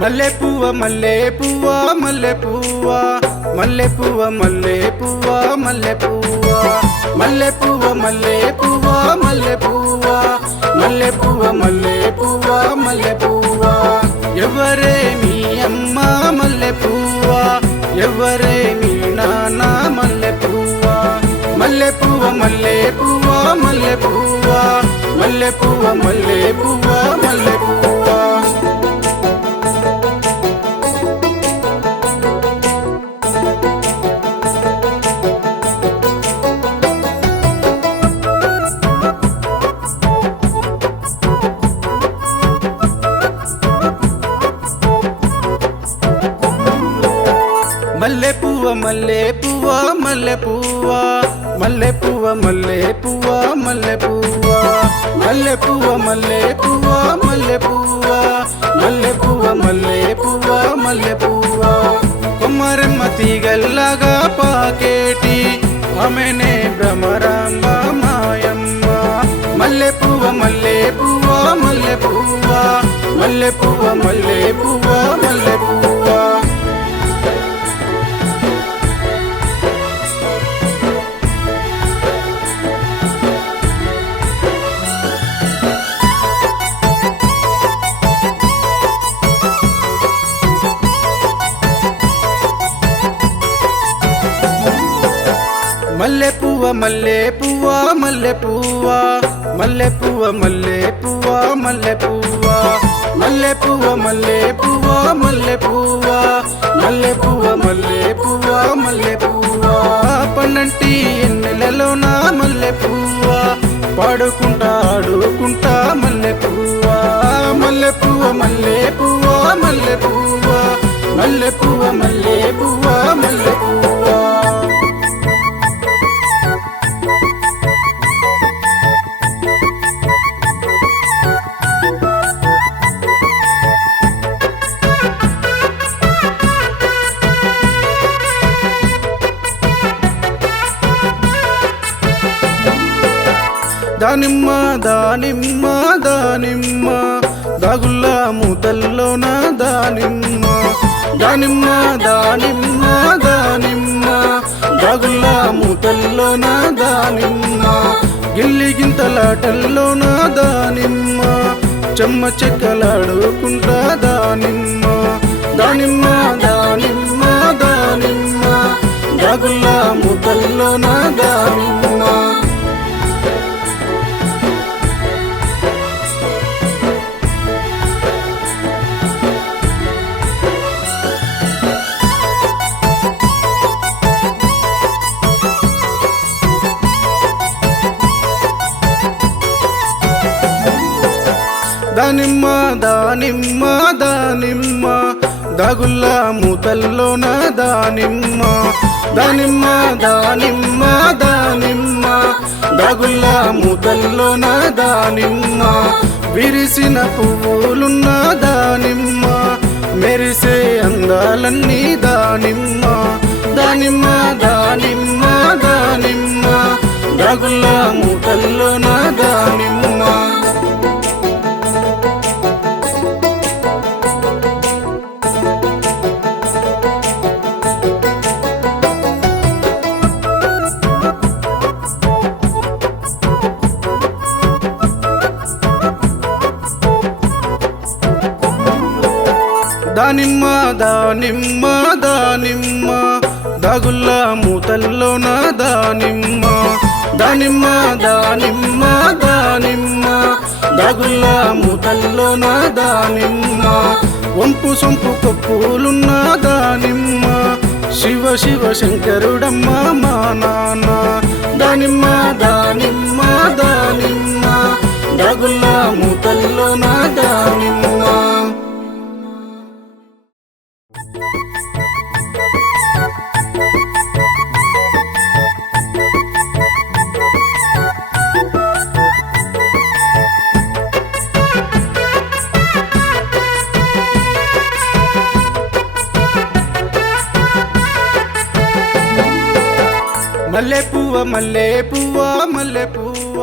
మల్లె పువ్వ మల్లె పువ్వ మల్లె పువ్వ మల్లె పువ్వ మల్లె పువ్వ మల్లె పువ్వ మల్లె పువ్వ మల్లె పువ్వ మల్లె పువ్వ మల్లె పువ్వ మల్లె పువ్వ మల్లె పువ్వ ఎవరే మీ అమ్మ మల్లె పువ్వ ఎవరే మీ నాన్న మల్లె పువ్వ మల్లె పువ్వ మల్లె పువ్వ మల్లె పువ్వ మల్లె పువ్వ మల్లె పువ్వ మల్లె పువ్వ మల్లె పువ్వ మల్లె పువ్వ మల్లె పువ్వ మల్లె పువ్వ మల్లె పువ్వ మల్లె పువ్వ మల్లె పువ్వ మల్లె పువ్వ మల్లె పువ్వ మల్లె పువ్వ మల్లె పువ్వ మల్లె పువ్వ కొమ్మరెమ్మ తీగల్లాగా పాకేటి ఆమెనే భ్రమరాంబ మాయమ్మ మల్లె పువ్వ మల్లె పువ్వ మల్లె పువ్వ మల్లె పువ్వ మల్లె పువ్వ మల్లె పువ్వ మల్లె పువ్వ మల్లె పువ్వ మల్లె పువ్వ మల్లె పువ్వ మల్లె పువ్వ మల్లె పువ్వ మల్లె పువ్వ మల్లె పువ్వ మల్లె పువ్వ మల్లె పువ్వ మల్లె పువ్వ మల్లె పువ్వ పన్నంటి ఎన్నెలలోన మల్లె పువ్వ పాడుకుంటా ఆడుకుంటా మల్లె పువ్వ మల్లె పువ్వ మల్లె పువ్వ మల్లె పువ్వ మల్లె పువ్వ మల్లె పువ్వ మల్లె పువ్వ దానిమ్మ దానిమ్మ దానిమ్మ దాగుల్ల మూతల్లోన దానిమ్మ దానిమ్మ దానిమ్మ దానిమ్మ దాగుల్ల మూతల్లోన దానిమ్మ గిల్లి గింతలాటల్లోన దానిమ్మ చెమ్మ చెక్కలాడుకుంటా దానిమ్మ దానిమ్మ దానిమ్మ దానిమ్మ దాగుల్ల మూతల్లోన దానిమ్మ దానిమ్మ దానిమ్మ దానిమ్మ దాగుల్ల మూతల్లోన దానిమ్మ దానిమ్మ దానిమ్మ దానిమ్మ దాగుల్ల మూతల్లోన దానిమ్మ విరిసిన పువ్వులున్న దానిమ్మ మెరిసే అందాలన్నీ దానిమ్మ దానిమ్మ దానిమ్మ దానిమ్మ దాగుల్ల మూతల్లోన దానిమ్మ దానిమ్మ దానిమ్మ దానిమ్మ దాగుల్ల మూతల్లోన దానిమ్మ దానిమ్మ దానిమ్మ దానిమ్మ దాగుల్ల మూతల్లోన దానిమ్మ వంపు సొంపు కొప్పులున్న దానిమ్మ శివ శివ శంకరుడమ్మ మా నాన్న దానిమ్మ దానిమ్మ దానిమ్మ దాగుల్ల మూతల్లోన దానిమ్మ మల్లె పువ్వ మల్లె పువ్వ మల్లె పువ్వ